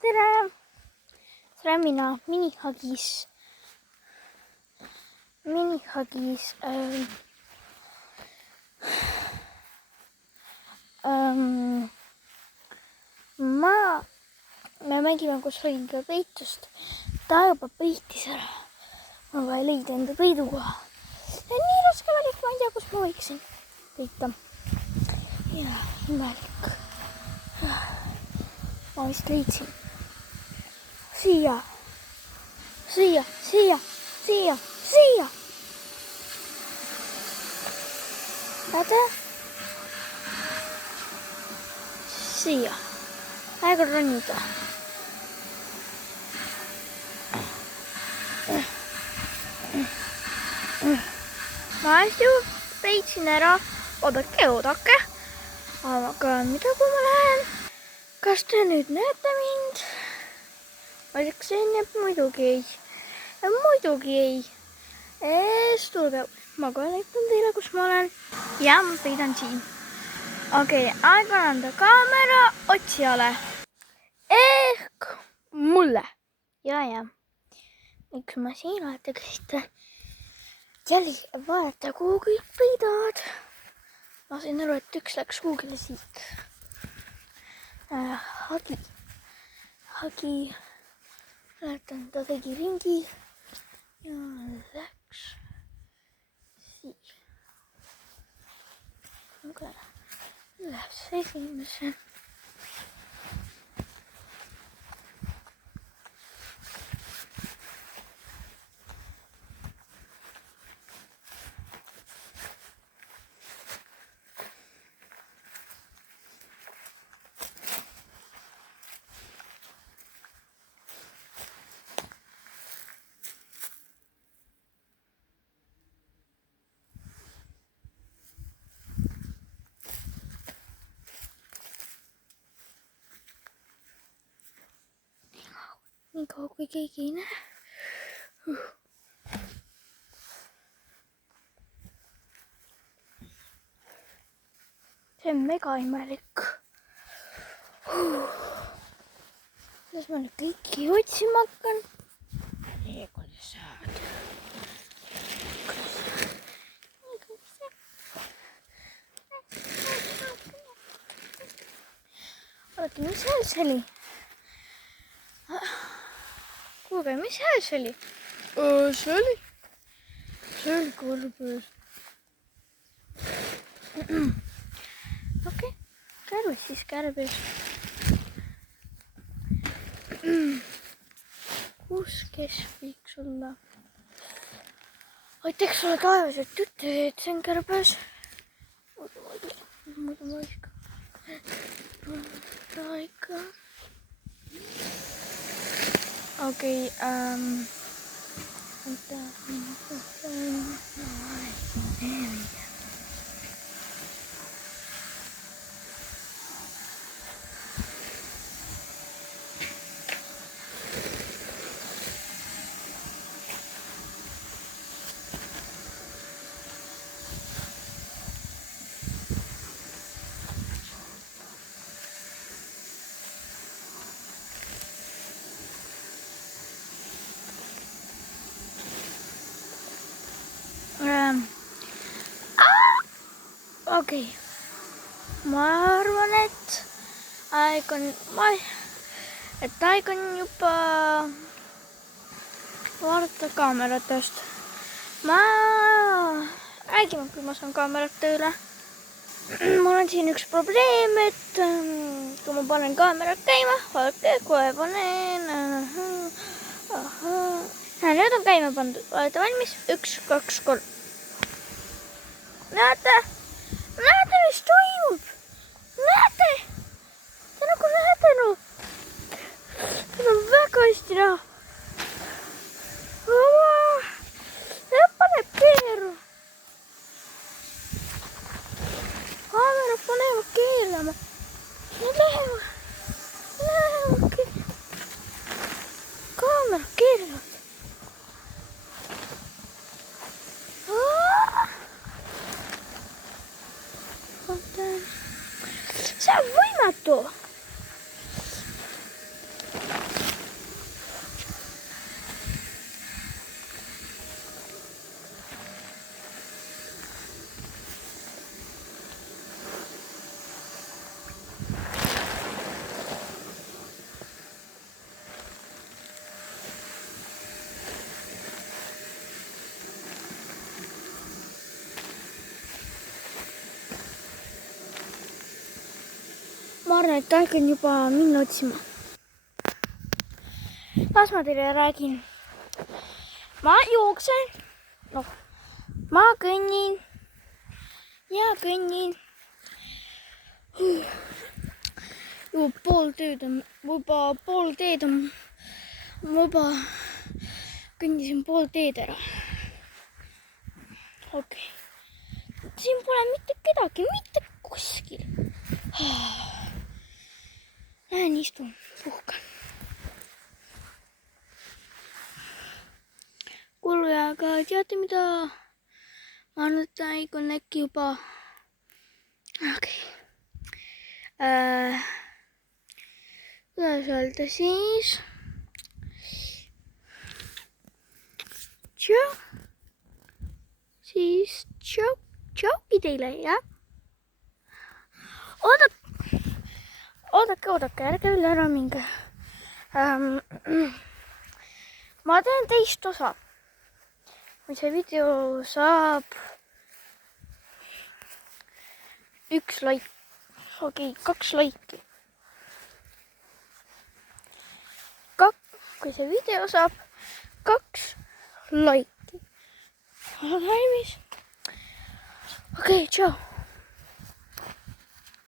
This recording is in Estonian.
tere! Tere, mina Minihagis. Me mängime koos Roiga peitust. Ta juba peitis ära. Ma vaja leida enda peidukoha. See on nii raske valik, ma ei tea, kus ma võiksin peita. Ja, imelik. Ma vist leidsin. Siia. Näete? Siia. Aega ronida. Ma hästi peitsin ära. Oodake. Aga mida kui ma lähen? Kas te nüüd näete mind? Ma ütleksin, et muidugi ei. Tuleb. Ma ka näitan teile, kus ma olen. Ja ma peidan siin. Okei, aega on anda kaamera otsijale. Ehk mulle. Ja. Miks ma siin vaataksite? Jälgi vaadata, kuhu kõik peidavad. Ma sain aru, et üks läks kuhugile siit. Hagi. Mäletan, ta tegi ringi. Ja läks siia. Läks esimese. Nii kaua kui keegi ei näe. See on mega imelik. Kuidas ma nüüd kõiki otsima hakkan? Nii, kuidas saad. Oota, mis hääl see oli? Kuulge, mis hääl see oli? See oli korbeus. Okei, kärbes siis kärbes. Kes võiks olla? Aiteks sulle taevas, et ütle, et see on kärbes. Muidu ma ikka. Okei, Okei. Ma arvan, et aeg on juba vaadata kaameratest. Räägime, kui ma saan kaamerat tööle. Mul on siin üks probleem, et kui ma panen kaamerat käima, vaadake, kohe panen. Nüüd on käima pandud. Olete valmis? 1, 2, 3. Näete, mis toimub? Näete? Te nagu näete, no. Seda on väga hästi näha. Ja paneb keeru. Kaamera panevad keerama. Need lähevad. Kaamera keeravad. see on võimatu. Ma arvan, et aeg on juba minna otsima. Las ma teile räägin. Ma jooksen. Ma kõnnin. Ja kõnnin. Juba pool teed on. Ma juba kõndisin pool teed ära. Okei. Siin pole mitte kedagi, mitte kuskil. Lähen istun, puhkan. Kuule, aga teate mida? Ma arvan, et aeg on äkki juba. Okei. Kuidas öelda siis? Tšau. Siis tšauki teile, jah? Oodake, ärge üle ära minge. Ma teen teist osa. Kui see video saab 1 like. Okei, 2 like'i. Kui see video saab 2 like'i. Oled valmis? Okei, tšau.